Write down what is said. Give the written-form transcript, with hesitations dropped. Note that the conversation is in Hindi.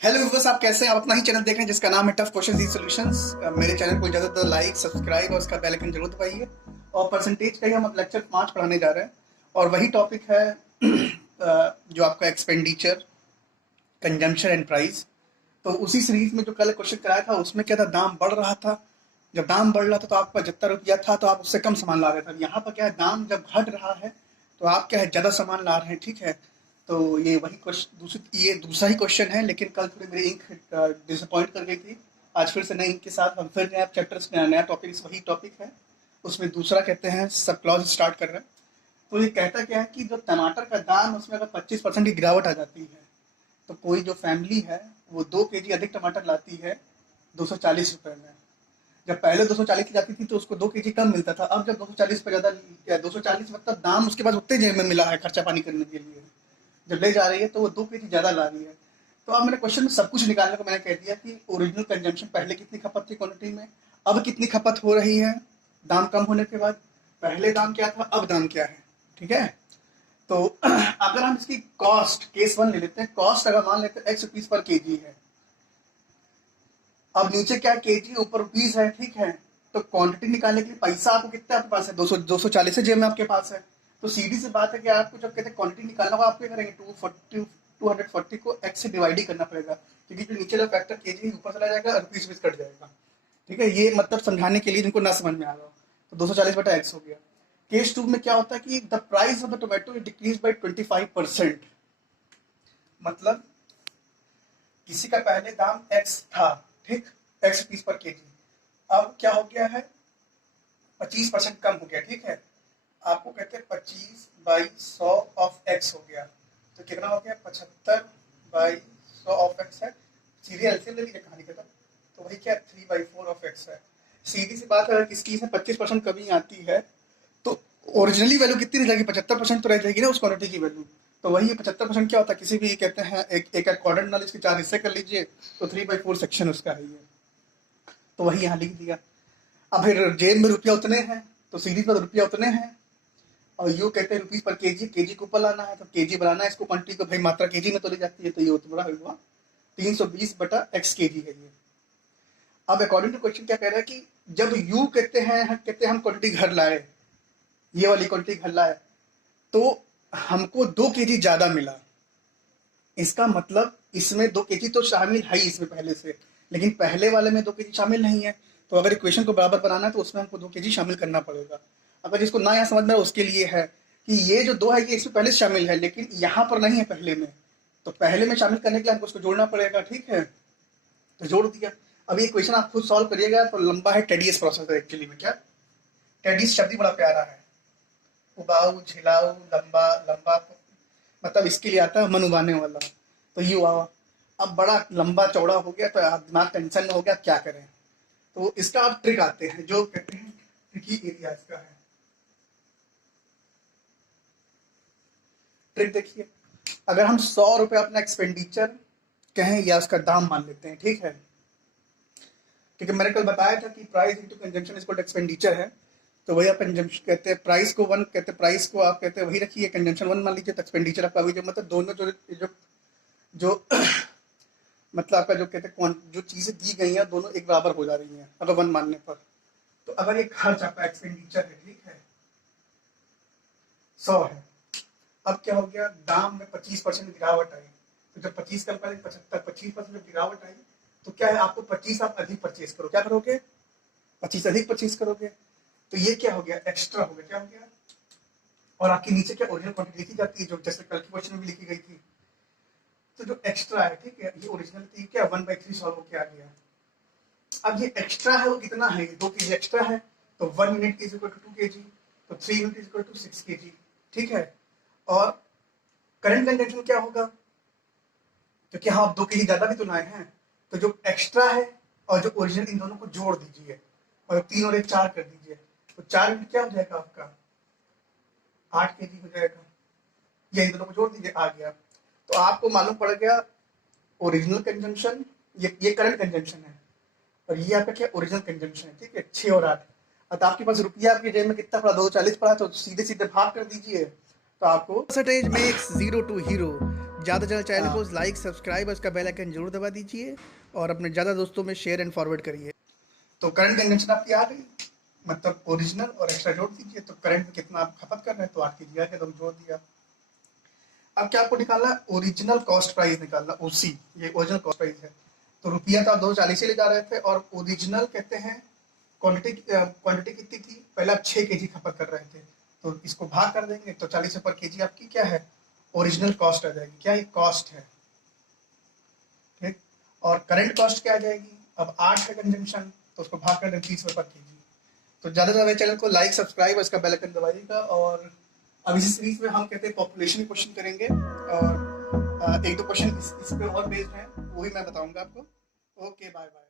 हेलो व्यूअर्स, आप कैसे हैं? आप अपना ही चैनल देख रहे हैं जिसका नाम है टफ क्वेश्चंस इज सॉल्यूशंस। मेरे चैनल को ज़्यादातर लाइक, सब्सक्राइब और उसका बेल आइकन जरूर दबाइए। और परसेंटेज का ही हम अब लेक्चर 5 पढ़ाने जा रहे हैं और वही टॉपिक है जो आपका एक्सपेंडिचर, कंजम्पशन एंड प्राइस। तो उसी सीरीज में जो कल क्वेश्चन कराया था उसमें क्या था, दाम बढ़ रहा था। जब दाम बढ़ रहा था तो आपका जितना रुपया था तो आप उससे कम सामान ला रहे थे। यहाँ पर क्या है, दाम जब घट रहा है तो आप क्या है, ज़्यादा सामान ला रहे हैं। ठीक है, तो ये वही क्वेश्चन, ये दूसरा ही क्वेश्चन है, लेकिन कल थोड़ी मेरी इंक डिसअपॉइंट कर गई थी। आज फिर से नई इंक के साथ हम फिर नया चैप्टर, नया टॉपिक, वही टॉपिक है। उसमें दूसरा कहते हैं सब क्लॉज स्टार्ट कर रहे हैं। तो ये कहता क्या है कि जो टमाटर का दाम, उसमें अगर 25% की गिरावट आ जाती है तो कोई जो फैमिली है वो 2 केजी अधिक टमाटर लाती है 240 रुपए में। जब पहले 240 की जाती थी तो उसको 2 केजी कम मिलता था। अब जब 240 पे ज्यादा, 240 मतलब दाम उसके पास उतने जेब में मिला है खर्चा पानी करने के लिए, जब ले जा रही है तो वो 2 केजी ज्यादा ला रही है। तो अब मैंने क्वेश्चन में सब कुछ निकालने को मैंने कह दिया कि ओरिजिनल कंजम्पशन पहले कितनी खपत थी क्वांटिटी में, अब कितनी खपत हो रही है दाम कम होने के बाद, पहले दाम क्या था अब दाम क्या है। ठीक है, तो अगर हम इसकी कॉस्ट, केस वन ले लेते हैं। कॉस्ट अगर मान लेते हैं x रुपीज पर केजी है, अब नीचे क्या केजी, ऊपर रुपीज है। ठीक है, तो क्वांटिटी निकालने के लिए पैसा आपको कितना आपके पास है, 240 जेब में आपके पास है। तो सीधी सी बात है कि आपको जब कहते हैं क्वांटिटी निकालना होगा, आप क्या करेंगे, 240 को x से डिवाइड ही करना पड़ेगा, क्योंकि जो नीचे का फैक्टर केजी ऊपर चला जाएगा और रुपीज कट जाएगा। ठीक है, ये मतलब समझाने के लिए जिनको ना समझ में आ रहा हो। तो 240/x हो गया। केस टू में क्या होता है कि the price of the tomato decrease by 25%। मतलब किसी का पहले दाम x था, ठीक, x रुपीज पर केजी, अब क्या हो गया है, 25% कम हो गया। ठीक है, आपको कहते हैं 25/100 ऑफ x हो गया। तो कितना हो गया, 75/100 ऑफ x है। सीधे एलसीएम ले लीजिए, कहानी खत्म। तो वही क्या, 3/4 ऑफ x है। सीधी सी बात है, अगर किसकी इसमें 25% कमी आती है तो ओरिजिनली वैल्यू कितनी रह जाएगी, 75% तो रह जाएगी ना उस क्वांटिटी की वैल्यू। तो वही 75% क्या होता है, किसी भी कहते हैं एक अकॉर्डेंट नॉलेज के 4 हिस्से कर लीजिए, तो 3/4 सेक्शन उसका है ये। तो वही यहाँ लिख दिया। अब फिर जेब में रुपया उतने हैं तो सीरीज पर रुपया उतने हैं, और यू कहते हैं रुपीज पर केजी, केजी को ऊपर लाना है तो केजी बनाना है इसको, क्वांटिटी को भाई मात्रा केजी में तो ले जाती है, तो ये उतना हुआ 320/x केजी है ये। अब अकॉर्डिंग टू क्वेश्चन क्या कह रहा है कि जब यू कहते हैं हम क्वांटिटी घर लाए, ये वाली क्वांटिटी घर लाए, तो हमको 2 केजी ज्यादा मिला। इसका मतलब इसमें 2 केजी तो शामिल है ही इसमें पहले से, लेकिन पहले वाले में 2 केजी शामिल नहीं है। तो अगर इक्वेशन को बराबर बनाना है तो उसमें हमको 2 केजी शामिल करना पड़ेगा। अगर इसको ना यहाँ समझ में उसके लिए है कि ये जो 2 है ये इसमें पहले से शामिल है लेकिन यहाँ पर नहीं है पहले में, तो पहले में शामिल करने के लिए हमको उसको जोड़ना पड़ेगा। ठीक है, तो जोड़ दिया। अब ये क्वेश्चन आप खुद सॉल्व करिएगा तो लंबा है, टेडियस प्रोसेस है एक्चुअली में। क्या, टेडियस शब्द ही बड़ा प्यारा है, उबाऊ, झिलाऊ, लंबा, लंबा, मतलब इसके लिए आता है मन उबाने वाला। तो ये हुआ, अब बड़ा लंबा चौड़ा हो गया तो दिमाग टेंशन में हो गया क्या करें। तो इसका अब ट्रिक आते हैं जो कहते हैं ट्रिकी एरिया इसका है। ट्रिक देखिए, अगर हम 100 रुपए अपना एक्सपेंडिचर कहें या उसका दाम मान लेते हैं, ठीक है, क्योंकि मैंने कल बताया था कि price into consumption is equal to expenditure है। तो वही आप कंजम्पशन कहते हैं, प्राइस को 1 कहते हैं, प्राइस को आप कहते हैं वही रखिए, कंजम्पशन 1 मान लीजिए, तो एक्सपेंडिचर आपका वही, जो मतलब दोनों जो जो मतलब आपका जो कहते हैं जो चीजें दी गई हैं दोनों एक बराबर हो जा रही हैं अगर 1 मानने पर। तो अगर ये खर्च आपका एक्सपेंडिचर है, ठीक है, 100 है, अब क्या हो गया, दाम में 25% गिरावट आई। तो जब 25 कल पहले 75, 25% जब गिरावट आई तो क्या है, आपको 25 आप अधिक परचेज करो, क्या करोगे, 25 अधिक परचेज करोगे। तो ये क्या हो गया, एक्स्ट्रा हो गया। क्या हो गया, और आपके नीचे क्या ओरिजिनल क्वांटिटी लिखी जाती है जो जैसे कल के क्वेश्चन में भी लिखी गई थी। तो जो एक्स्ट्रा है, ठीक है, ये ओरिजिनल थी क्या, 1/3 सॉल्व होके आ गया। अब ये एक्स्ट्रा है वो कितना है, 2 केजी एक्स्ट्रा है, तो 1 unit is equal to 2 kg, तो 3 unit is equal to 6 kg. ठीक है, और करंट कंजम्पशन क्या होगा, क्योंकि हाँ आप 2 केजी ज्यादा भी तो लाए हैं, तो जो एक्स्ट्रा है और जो ओरिजिनल, इन दोनों को जोड़ दीजिए और 3 और 1 4 कर दीजिए, तो 4 यूनिट क्या हो जाएगा आपका, 8 केजी हो जाएगा। ये इन दोनों को जोड़ दीजिए, आ गया। तो आपको मालूम पड़ गया ओरिजिनल कंजम्पशन, ये करंट कंजम्पशन है, और ये आपका क्या, ओरिजिनल कंजम्पशन है। ठीक है, 6 और 8। अब आपके पास रुपया आपके जेब में कितना पड़ा, 240 पड़ा, तो सीधे सीधे भाग कर दीजिए, तो आपको percentage makes zero to hero. ज़्यादा से ज़्यादा चैनल हाँ। को लाइक सब्सक्राइब और उसका बेल आइकन जरूर दबा दीजिए और अपने ज़्यादा दोस्तों में शेयर एंड फॉरवर्ड करिए। तो करंट कंजम्पशन आपकी आ गई, मतलब ओरिजिनल और एक्स्ट्रा जोड़ दीजिए। तो करंट में कितना आप खपत कर रहे हैं तो 8 kg आ गया, तो जोड़ दिया। अब क्या आपको निकालना है? ओरिजिनल कॉस्ट प्राइस निकालना, ओसी, ये ओरिजिनल कॉस्ट प्राइस है। तो रुपया तो आप 240 ले जा रहे थे, और ओरिजिनल कहते हैं क्वांटिटी कितनी थी? पहले आप 6 kg खपत कर रहे थे, तो इसको भाग कर देंगे तो 40 पर kg आपकी क्या है? ओरिजिनल कॉस्ट आ जाएगी। क्या ये कॉस्ट है? ठीक। और करंट कॉस्ट क्या आ जाएगी? अब 8 है कंजम्पशन, तो उसको भाग कर दें 30 पर kg। तो ज़्यादा से ज़्यादा चैनल को लाइक सब्सक्राइब और इसका बेल आइकन दबाइएगा। और अब इसी सीरीज में हम कहते हैं पॉपुलेशन क्वेश्चन करेंगे, और एक दो क्वेश्चन इस पे और बेस्ड हैं, वो भी मैं बताऊंगा आपको। Okay, bye bye.